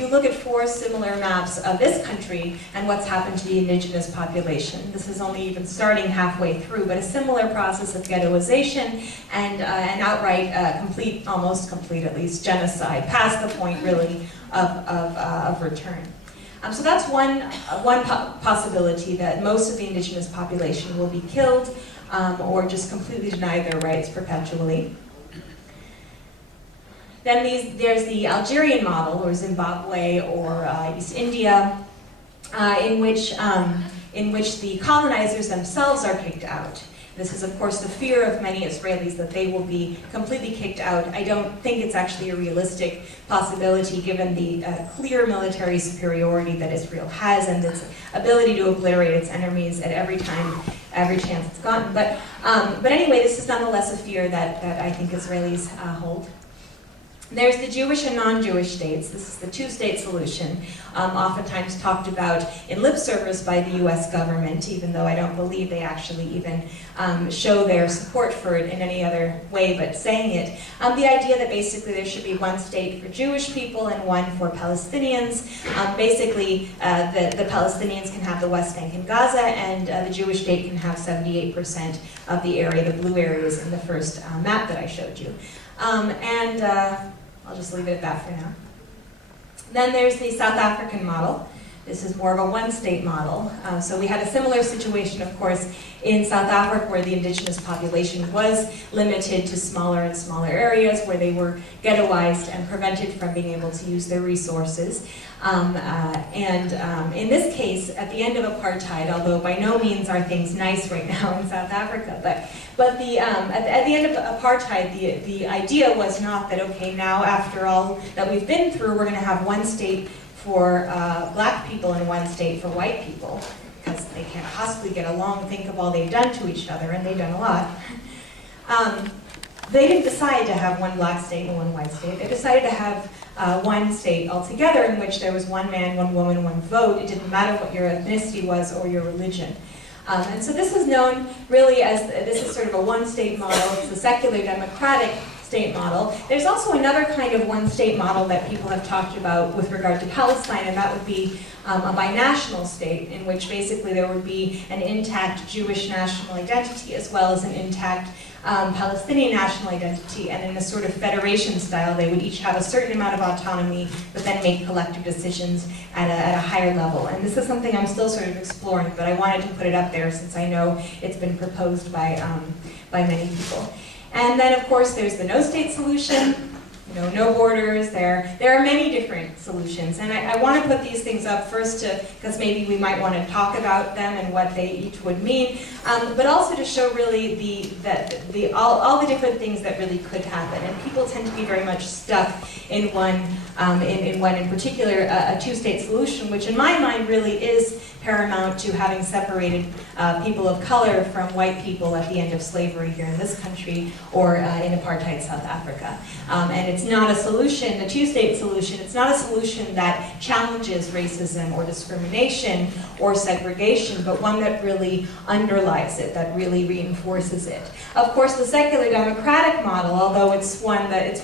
you look at 4 similar maps of this country and what's happened to the indigenous population, this is only even starting halfway through, but a similar process of ghettoization and an outright complete, almost complete at least, genocide, past the point really of return. So that's one possibility, that most of the indigenous population will be killed or just completely denied their rights perpetually. Then there's the Algerian model, or Zimbabwe, or East India, in which the colonizers themselves are kicked out. This is, of course, the fear of many Israelis that they will be completely kicked out. I don't think it's actually a realistic possibility given the clear military superiority that Israel has and its ability to obliterate its enemies at every chance it's gotten. But anyway, this is nonetheless a fear that I think Israelis hold. There's the Jewish and non-Jewish states. This is the 2-state solution, oftentimes talked about in lip service by the US government, even though I don't believe they actually even show their support for it in any other way but saying it. The idea that basically there should be 1 state for Jewish people and 1 for Palestinians. Basically, the Palestinians can have the West Bank and Gaza, and the Jewish state can have 78% of the area, the blue areas in the first map that I showed you. I'll just leave it at that for now. Then there's the South African model. This is more of a 1-state model. So we had a similar situation, of course, in South Africa, where the indigenous population was limited to smaller and smaller areas, where they were ghettoized and prevented from being able to use their resources. In this case, at the end of apartheid, although by no means are things nice right now in South Africa, but at the end of apartheid, the idea was not that, okay, now after all that we've been through, we're going to have 1 state for black people and 1 state for white people, because they can't possibly get along. Think of all they've done to each other, and they've done a lot. They didn't decide to have 1 black state and 1 white state. They decided to have 1 state altogether, in which there was 1 man, 1 woman, 1 vote. It didn't matter what your ethnicity was or your religion. And so this is known really as, this is sort of a 1-state model. It's the secular democratic state model. There's also another kind of 1-state model that people have talked about with regard to Palestine, and that would be a binational state, in which basically there would be an intact Jewish national identity as well as an intact Palestinian national identity, and in a sort of federation style, they would each have a certain amount of autonomy, but then make collective decisions at a higher level. And this is something I'm still sort of exploring, but I wanted to put it up there since I know it's been proposed by many people. And then, of course, there's the no-state solution. No borders. There are many different solutions, and I want to put these things up first because maybe we might want to talk about them and what they each would mean, but also to show really all the different things that really could happen. And people tend to be very much stuck in one in particular, a 2-state solution, which in my mind really is paramount to having separated people of color from white people at the end of slavery here in this country or in apartheid South Africa. And it's not a solution, the 2-state solution, it's not a solution that challenges racism or discrimination or segregation, but one that really underlies it, that really reinforces it. Of course, the secular democratic model, although it's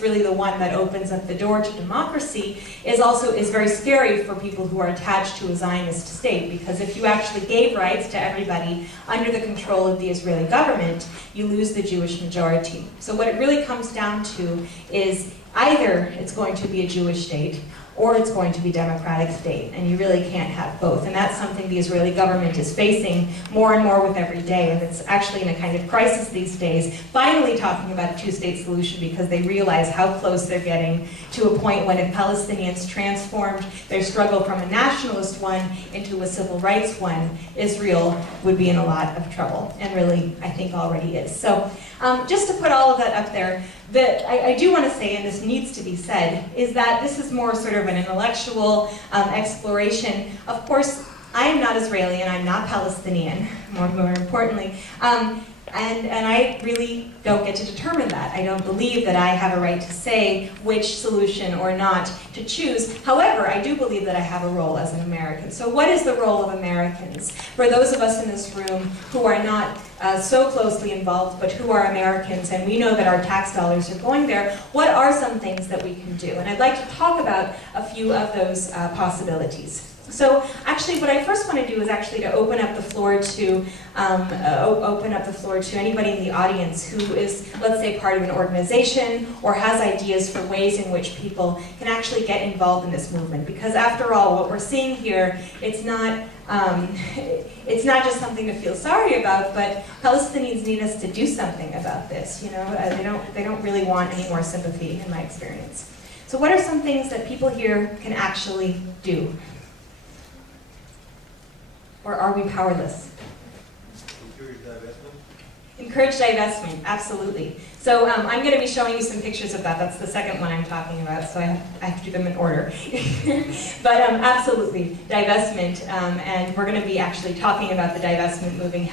really the one that opens up the door to democracy, is very scary for people who are attached to a Zionist state, because if you actually gave rights to everybody under the control of the Israeli government, you lose the Jewish majority. So what it really comes down to is either it's going to be a Jewish state or it's going to be a democratic state, and you really can't have both. And that's something the Israeli government is facing more and more with every day, and it's actually in a kind of crisis these days, finally talking about a 2-state solution because they realize how close they're getting to a point when if Palestinians transformed their struggle from a nationalist one into a civil rights one, Israel would be in a lot of trouble, and really, I think already is. So just to put all of that up there, I do want to say, and this needs to be said, is that this is more sort of an intellectual exploration. Of course, I am not Israeli and I'm not Palestinian, more importantly. And I really don't get to determine that. I don't believe that I have a right to say which solution or not to choose. However, I do believe that I have a role as an American. So what is the role of Americans? For those of us in this room who are not so closely involved, but who are Americans, and we know that our tax dollars are going there, what are some things that we can do? And I'd like to talk about a few of those possibilities. So actually what I first want to do is actually to open up the floor to anybody in the audience who is, let's say, part of an organization or has ideas for ways in which people can actually get involved in this movement. Because after all, what we're seeing here, it's not just something to feel sorry about, but Palestinians need us to do something about this. You know, they don't really want any more sympathy, in my experience. So what are some things that people here can actually do? Or are we powerless? Encourage divestment? Encourage divestment, absolutely. So I'm going to be showing you some pictures of that. That's the second one I'm talking about, so I have to do them in order. But absolutely, divestment, and we're going to be actually talking about the divestment movement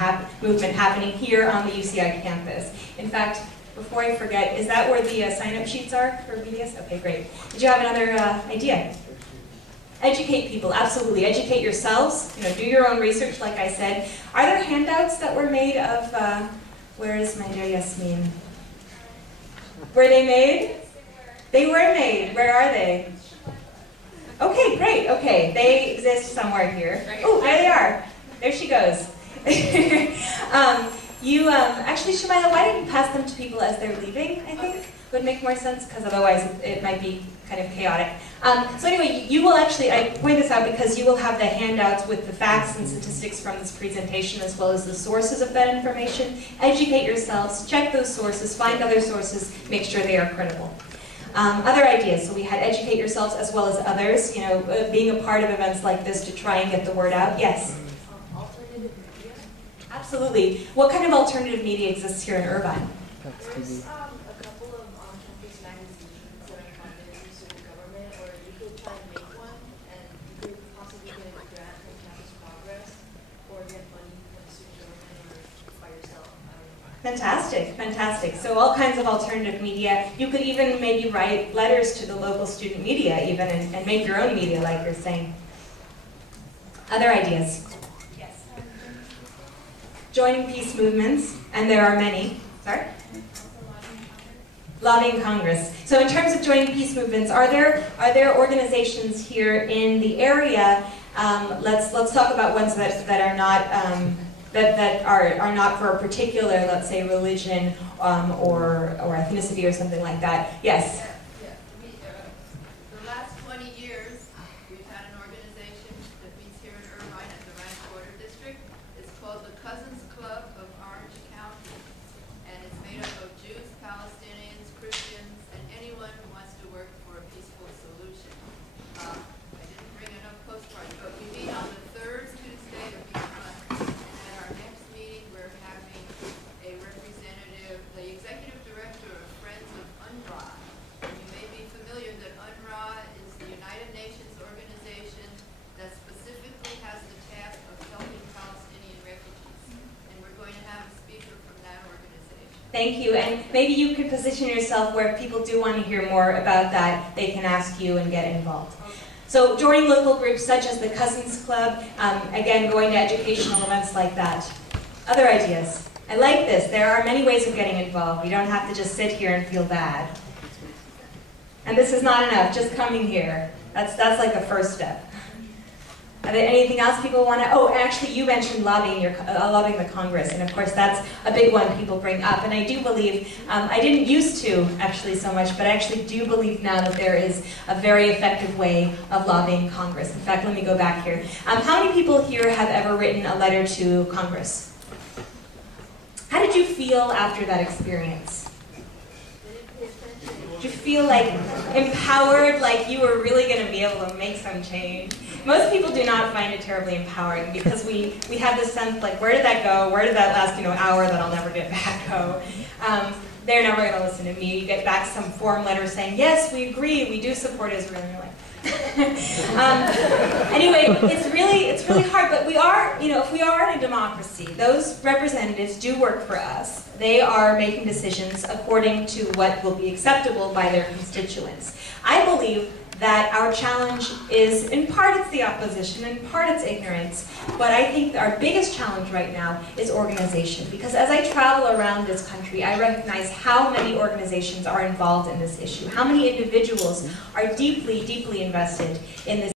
happening here on the UCI campus. In fact, before I forget, is that where the sign-up sheets are for BDS? Okay, great. Did you have another idea? Educate people, absolutely. Educate yourselves. You know, do your own research, like I said. Are there handouts that were made of, where is my dear Yasmin? Were they made? They were made. Where are they? Okay, great, okay. They exist somewhere here. Oh, there they are. There she goes. Actually, Shemila, why don't you pass them to people as they're leaving, I think? Would make more sense, because otherwise it might be kind of chaotic. So anyway, you will actually, I point this out because you will have the handouts with the facts and statistics from this presentation as well as the sources of that information. Educate yourselves, check those sources, find other sources, make sure they are credible. Other ideas, so we had educate yourselves as well as others, you know, being a part of events like this to try and get the word out. Yes? Alternative media? Absolutely. What kind of alternative media exists here in Irvine? There's a couple of on-campus magazines that are funded through the government, or you could try and make one, and you could possibly get a grant from Campus Progress, or get money from the student government, or by yourself. I don't know. Fantastic, fantastic. So all kinds of alternative media. You could even maybe write letters to the local student media even and make your own media like you're saying. Other ideas? Yes. Joining peace movements, and there are many. Sorry? Lobbying Congress. So in terms of joining peace movements, are there organizations here in the area? Let's talk about ones that are not that are not for a particular, let's say, religion or ethnicity or something like that. Yes. Yeah. The last 20 years, we've had an organization that meets here in Irvine at the Ranch Border District. It's called the Cousins Club of Orange County, and it's made up of Jews, Palestinians, Christians, and anyone who wants to work for a peaceful solution. I didn't bring enough postcards, but we meet on the third Tuesday of each month. And at our next meeting, we're having a representative, the executive director of Friends of UNRWA. You may be familiar that UNRWA is the United Nations organization that specifically has the task of helping Palestinian refugees. And we're going to have a speaker from that organization. Thank you. And maybe you could position yourself where if people do want to hear more about that, they can ask you and get involved. So joining local groups such as the Cousins Club, again, going to educational events like that. Other ideas? I like this. There are many ways of getting involved. You don't have to just sit here and feel bad. And this is not enough, just coming here. That's like the first step. Are there anything else people want to? Oh, actually, you mentioned lobbying the Congress, and of course that's a big one people bring up. And I do believe, I didn't used to actually so much, but I actually do believe now that there is a very effective way of lobbying Congress. In fact, let me go back here. How many people here have ever written a letter to Congress? How did you feel after that experience? Did you feel like empowered, like you were really going to be able to make some change? Most people do not find it terribly empowering because we have this sense like, where did that go? Where did that last hour that I'll never get back go? They're never going to listen to me. You get back some form letter saying, yes, we agree, we do support Israel. And you're like, Anyway, it's really hard, but we are, if we are in a democracy, those representatives do work for us. They are making decisions according to what will be acceptable by their constituents. I believe that our challenge is, in part it's the opposition, in part it's ignorance, but I think our biggest challenge right now is organization, because as I travel around this country, I recognize how many organizations are involved in this issue, how many individuals are deeply, deeply invested in this